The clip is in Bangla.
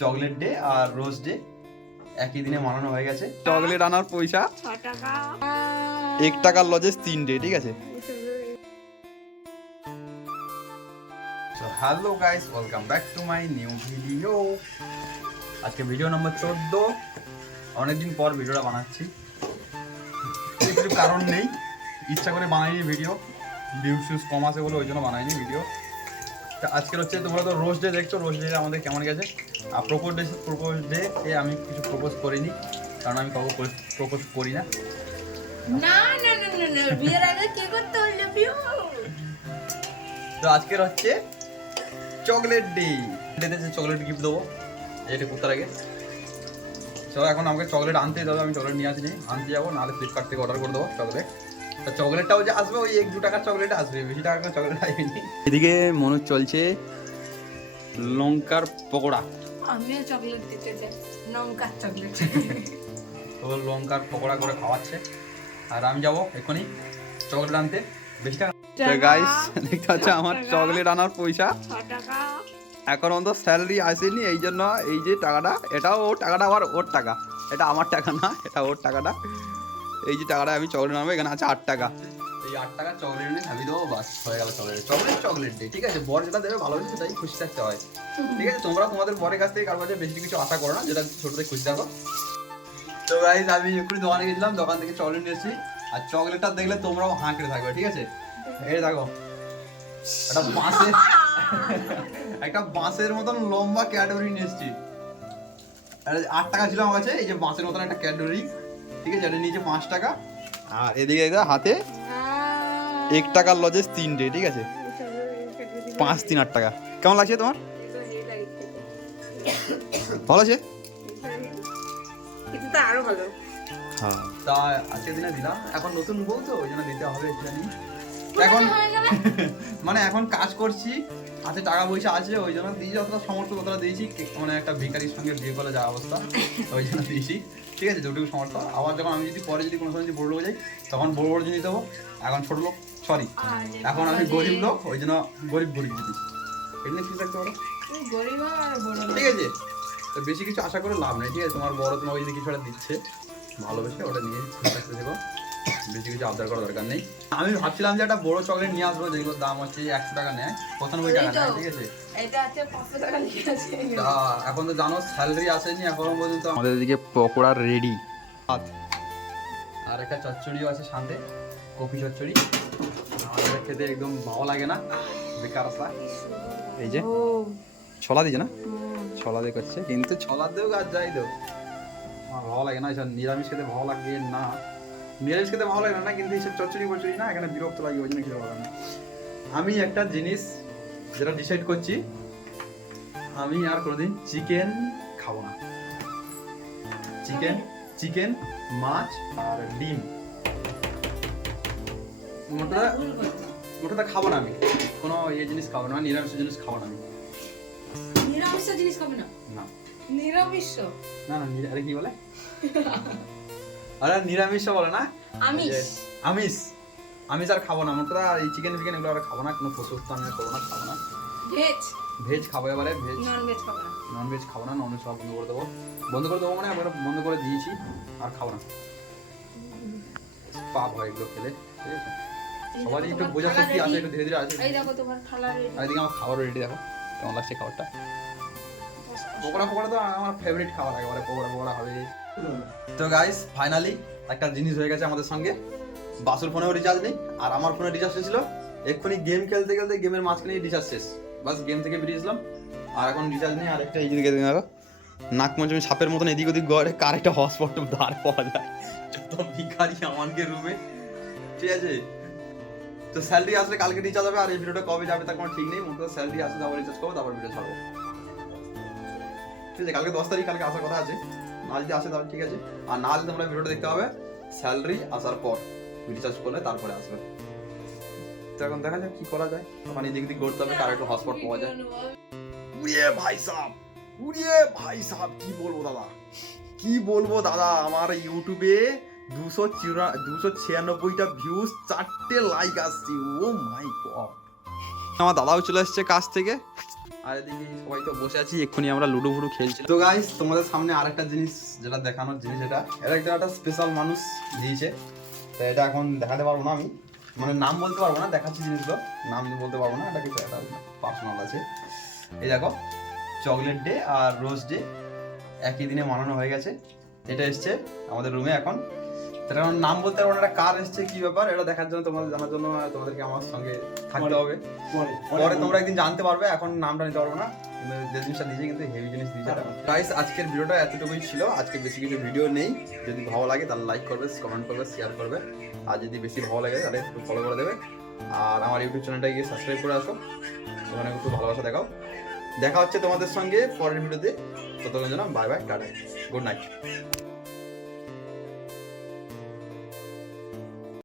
চকলেট ডে আর রোজ ডে একই দিনে মানানো হয়ে গেছে। চকলেট আনার পয়সা 6 টাকা, 1 টাকার লজেস 3 ডে, ঠিক আছে। So hello guys, welcome back to my new video. আজকে ভিডিও নম্বর 14। অনেকদিন পর ভিডিওটা বানাচ্ছি, কিছু কারণ নেই, ইচ্ছা করে বানাইনি ভিডিও, ভিউজ কম আসে বলে ওই জন্য বানাইনি ভিডিও। তা আজকের হচ্ছে, তোমরা তো রোজ ডে দেখছো, রোজ ডে আমাদের কেমন গেছে। আর প্রপোজ ডে আমি কিছু প্রপোজ করিনি, কারণ আমি কাউকে প্রপোজ করি না। না না না না না, বিয়ের আগে কি করতে হলো বিয়ে? তো আজকের হচ্ছে চকলেট ডে, ডেতে চকলেট গিফট দেবো, এটা কোথার আগে। চলো এখন আমাকে চকলেট আনতে যাবো, আমি চকলেট নিয়ে আসিনি, আনতে যাবো, নাহলে ফ্লিপকার্ট থেকে অর্ডার করে দেবো চকলেট। তা চকলেটটাও যে আসবে ওই 1-2 টাকার চকলেট আসবে, বেশি টাকার চকলেট আসবেনি। এদিকে মনে চলছে লঙ্কার পকোড়া। আমিও চকলেট দিতে চাই, লঙ্কার চকলেট। তো লঙ্কার পকোড়া করে খাওয়াচ্ছে, আর আমি যাবো এখনই চকলেট আনতে। বেশি টাকা গাইস, দেখতে পাচ্ছ আমার চকলেট আনার পয়সা 6 টাকা। এখন অন্ত স্যালারি আসেনি, এই জন্য এই যে টাকাটা, এটাও ওর টাকাটা, আবার ওর টাকা, এটা আমার টাকা না, এটা ওর টাকাটা। এই যে টাকাটা আমি চকলেট আনবো, এখানে আছে 8 টাকা। এই 8 টাকা চকলেট নিয়ে খাবি দেবো, বাস হয়ে গেল চকলেট ডে, ঠিক আছে। বর যেটা দেবে ভালো হচ্ছে, সেটাই খুশি থাকতে হয়, ঠিক আছে। তোমরা তোমাদের বরের কাছ থেকে কারোর কাছে বেশি কিছু আশা করো না, যেটা ছোটতে খুশি থাকো। তো গাইস, আমি এক্ষুনি দোকানে গেছিলাম, দোকান থেকে চকলেট নিয়েছি। আর চকলেটটা দেখলে তোমরাও হাঁকড়ে থাকবে, ঠিক আছে। এই দেখো, একটা বাঁশের মতন লম্বা ক্যাডবেরি নিয়ে এসেছি। 8 টাকা ছিল আমার কাছে, এই যে বাঁশের মতন একটা ক্যাডবেরি, ঠিক আছে। এটা নিচে 5 টাকা, আর এদিকে হাতে 1 টাকার লজেস 3 ডে, ঠিক আছে। 5 3 8 টাকা। কেমন লাগছে তোমার? ভালো আছে, কিন্তু আরো ভালো। হ্যাঁ, তা আজকের দিনে দিলাম। এখন নতুন বউ তো ওই জন্য দিতে হবে, জানি। এখন মানে এখন কাজ করছি, হাতে টাকা পয়সা আছে, ওই জন্য দিয়েছি, যতটা সমর্থ ততটা দিয়েছি। মানে একটা ভিখারির সঙ্গে বিয়ে করে যা অবস্থা, ওই জন্য দিয়েছি, ঠিক আছে। যেটুকু সমর্থ। আবার যখন আমি যদি পরে যদি কোনো সময় যদি বড় লোক যাই, তখন বড় বড় জিনিস দেবো। এখন ছোট লোক, সরি, এখন আমি গরিব লোক, ওই জন্য গরিব জিনিস এগুলো ঠিক রাখতে পারো, গরিব আর বড়, ঠিক আছে। তো বেশি কিছু আশা করে লাভ নেই, ঠিক আছে। তোমার বড় তোমাকে যদি কিছু একটা দিচ্ছে ভালোবেসে, ওটা নিয়ে ঠিক থাকতে দেবো, বেশি কিছু আবদার করার দরকার নেই। আমি ভাবছিলাম যে একটা বড় চকলেট নিয়ে আসবো, যেগুলোর দাম হচ্ছে 100 টাকা নেয়, 95 টাকা নেয়, ঠিক আছে। এটা আছে 500 টাকা নিয়ে আছে। তা এখন তো জানো স্যালারি আসেনি এখনো পর্যন্ত। আমাদের এদিকে পকোড়া রেডি, আর একটা চচ্চড়িও আছে সাথে, কফি চচ্চড়ি। আমাদের খেতে একদম ভালো লাগে না, বেকার আসা। এই যে ছোলা দিয়েছে না, ছোলা দিয়ে করছে, কিন্তু ছোলা দেও আর যাই দেও আমার ভালো লাগে না। এসব নিরামিষ খেতে ভালো লাগে না, নিরামিষ খেতে ভালো লাগে না, কিন্তু এইসব চচ্চড়ি ফচড়ি না, এখানে বিরক্ত লাগে, ওই জন্য খেতে ভালো লাগে না। আমি একটা জিনিস যেটা ডিসাইড করছি, আমি আর কোনোদিন চিকেন খাবো না। চিকেন, মাছ আর ডিম মোটাটা খাবো না আমি, কোনো জিনিস খাবো না, নিরামিষ জিনিস খাবো না আমি। নিরামিষ জিনিস খাবে না? না নিরামিষ না, আরে কি বলে, আরে নিরামিষ বলে না, আমিষ আর খাবো না মোটরা। আর এই চিকেন ফিকেন এগুলো আর খাবো না, কোনো পশু আমি করবো না, খাবো না। ভেজ খাবো, এবারে ভেজ, ননভেজ খাবো না, ননভেজ খাবো না, ননভেজ সব বন্ধ করে দেবো মানে এবার বন্ধ করে দিয়েছি, আর খাবো না, পাপ হয় এগুলো খেলে, ঠিক আছে। সবারই একটু বোঝা শক্তি আছে, একটু ধীরে ধীরে আছে। এই দেখো তোমার থালা রেডি। আর এদিকে আমার খাবার রেডি, দেখো কেমন লাগছে খাবারটা। পকোড়া তো আমার ফেভারিট খাবার, একেবারে পকোড়া হবে। তো গাইস, ফাইনালি একটা জিনিস হয়ে গেছে আমাদের সঙ্গে। বাসুর ফোনেও রিচার্জ নেই, আর আমার ফোনে রিচার্জ ছিল। এক্ষুনি গেম খেলতে গেমের মাঝখানে রিচার্জ শেষ, বাস গেম থেকে বেরিয়েছিলাম, আর এখন রিচার্জ নেই। আর একটা এই দিকে দেখো, নাক মঞ্চমি সাপের মতন এদিক ওদিক গড়ে, কার একটা হটস্পট ধার পাওয়া যায়, যত ভিখারি আমাকে রুমে, ঠিক আছে। তো স্যালারি আসলে কালকে রিচার্জ হবে, আর এই ভিডিওটা কবে যাবে তার কোনো ঠিক নেই। মনে করো স্যালারি আসলে তারপর রিচার্জ করবো, তারপর ভিডিও ছাড়বো, ঠিক আছে। কালকে 10 তারিখ, কালকে আসার কথা আছে, না যদি আসে তাহলে ঠিক আছে, আর না হলে তোমরা ভিডিওটা দেখতে হবে স্যালারি আসার পর, রিচার্জ করলে তারপরে আসবে। তো এখন দেখা যাক কি করা যায়, তখন এদিক দিক করতে হবে, কার একটু হটস্পট পাওয়া যায়। উড়িয়ে ভাই সাহেব কি বলবো দাদা, আমার ইউটিউবে 296টা ভিউজ, 4টে লাইক আসছে, ও মাই গড। আমার দাদাও চলে এসছে কাজ থেকে, আর এদিকে সবাই তো বসে আছি, এক্ষুনি আমরা লুডো ফুডু খেলছি। তো গাইস তোমাদের সামনে আরেকটা জিনিস, যেটা দেখানোর জিনিস, এটা একটা স্পেশাল মানুষ দিয়েছে। তো এটা এখন দেখাতে পারবো না আমি, মানে নাম বলতে পারবো না, দেখাচ্ছি জিনিসগুলো, নাম বলতে পারবো না, এটা কিছু একটা পার্সোনাল আছে। এই দেখো, চকলেট ডে আর রোজ ডে একই দিনে মানানো হয়ে গেছে। এটা এসছে আমাদের রুমে এখন। এটা এখন নাম বলতে পারবো না, এটা কার এসছে, কি ব্যাপার, এটা দেখার জন্য তোমাদের জানার জন্য তোমাদেরকে আমার সঙ্গে থাকতে হবে। পরে তোমরা একদিন জানতে পারবে, এখন নামটা নিতে পারবো না, কিন্তু যে জিনিসটা দিয়েছে কিন্তু হেভি জিনিস দিয়েছে। গাইস আজকের ভিডিওটা এতটুকুই ছিল, আজকে বেশি কিছু ভিডিও নেই। যদি ভালো লাগে তাহলে লাইক করবে, কমেন্ট করবে, শেয়ার করবে, আর যদি বেশি ভালো লাগে তাহলে একটু ফলো করে দেবে। আর আমার ইউটিউব চ্যানেলটা গিয়ে সাবস্ক্রাইব করে আসো, ওখানে একটু ভালোবাসা দেখাও। দেখা হচ্ছে তোমাদের সঙ্গে পরের ভিডিওতে, ততক্ষণ জন্য bye bye, tata, good night.